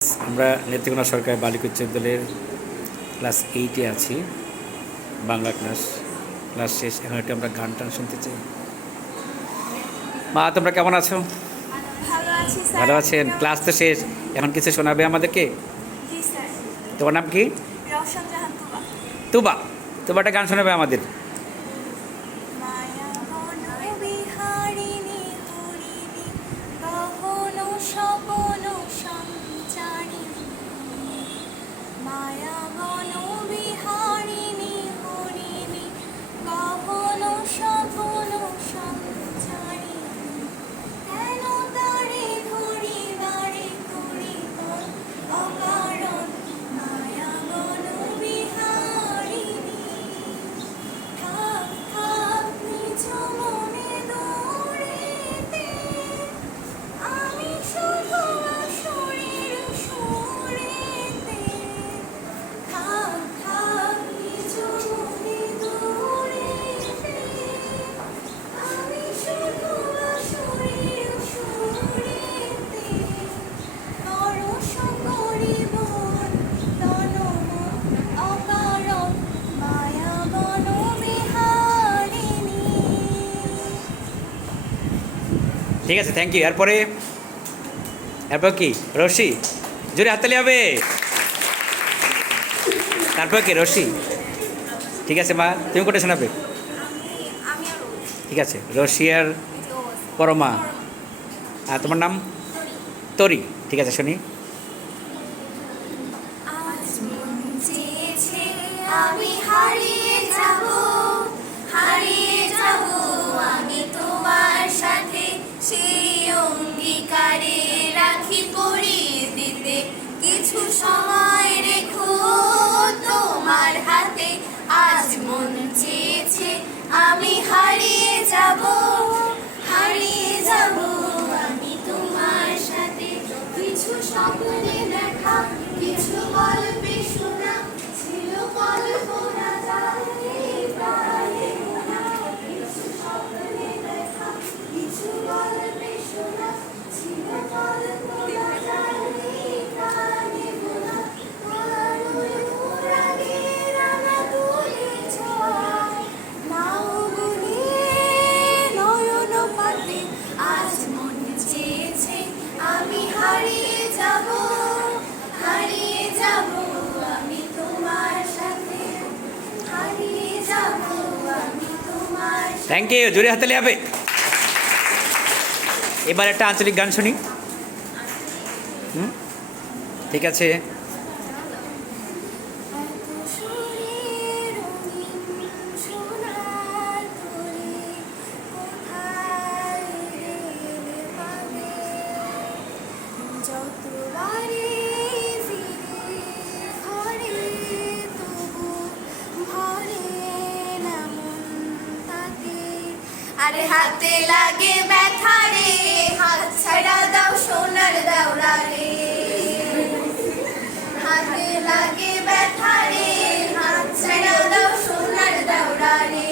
আমরা নেত্রকোনা সরকারি বালিকা উচ্চ বিদ্যালয়ের ক্লাস 8-এ আছি। বাংলা ক্লাস শেষ। এখন একটু আমরা গান টান শুনতে চাই। মা, তোমরা কেমন আছো? ভালো আছেন? ক্লাস তো শেষ, এখন কিছু শোনাবে আমাদেরকে? তোমার নাম কি? তুবা। তুবা একটা গান শোনাবে আমাদের। ঠিক আছে, থ্যাংক ইউ। এরপর কি? রশি। জোরে হাততালি হবে। তারপর কি? রশি। ঠিক আছে মা, তুমি কোটা শোনাবে? ঠিক আছে, রশি আর পরমা। আর তোমার নাম? তরি। ঠিক আছে, শুনি। আমি হারিয়ে যাব আমি তোমার সাথে, সেই অঙ্গীকারে রাখি পরিয়ে দিতে কিছু সময় রেখো তোমার হাতে। আজ মন চেয়েছে আমি হারিয়ে যাব আমি তোমার সাথে, কিছু স্বপ্নে দেখা, কিছু গল্পে শোনা, ছিল কল্পনা জানি প্রাণে গোনা। কিছু স্বপ্নে দেখা, কিছু গল্পে শোনা, ছিল কল্পনা জানি প্রাণে গোনা। আলোর আগে রাঙা তুলে ছোঁয়ায় নাও গুলিয়ে নয়ন পাতে। আজ মন চেয়েছে আমি হারিয়ে যাব আমি তোমার সাথে, হারিয়ে যাব আমি তোমার সাথে। Thank you. জোরে হাততালি হবে। এবার একটা আঞ্চলিক গান শুনি। ঠিক আছে। আরে হাতে লাগে ব্যথা রে, হাত ছাড়া দাও সোনার দাওরা রে। হাতে লাগে ব্যথা রে, হাত ছাড়া দাও সোনার দাওরা রে।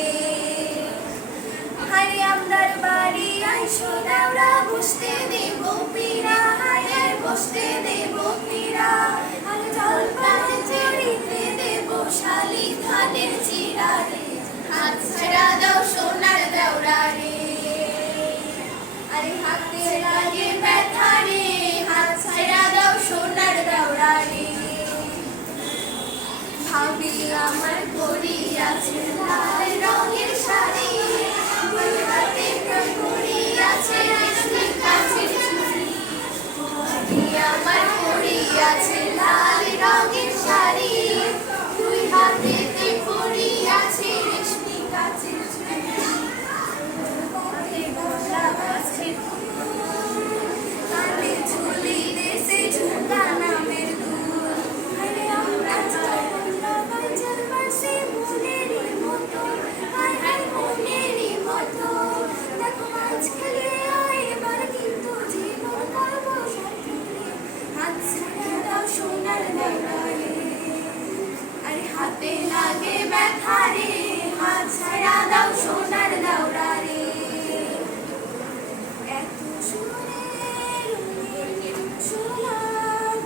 হারি আমরার বাড়ি আইসো দাওরা, বসতে দেব পীরা, হায়ার বসতে দেব পীরা। আর জল পাতে চড়িতে দেব শালি ধানের চিরা রে। হাত ছাড়া দাও সোনার দাওরা রে। আরে হাতে লাগে ব্যথা রে, হাত ছাড়া দাও সোনার দাওরা রে। ভাবি আমার পরি আছে লাল রঙের শাড়ি, দুই হাতে পরি আছে রেশমি কাচের চুড়ি। ভাবি আমার পরি আছে লাল রঙের শাড়ি, দুই হাতে পরি আছে রেশমি কাচের চুড়ি। গোলা গাছের কানে ঝুলি দেশে ঝুঁকা নামের দুল। আরে আমরা মনেরই মতো, মনেরই মতো। দেখো মাছ খেলে এবার কিন্তু জীবন করবো সাথে। হাত ছাড়া দাও সোনার দাওরা রে। আরে হাতে লাগে ব্যথা রে, হাত ছাড়া দাও সোনার দাওরা রে। এত সুরে রঙিন সোনার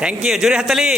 থ্যাংক ইউ, জোরে হাততালি।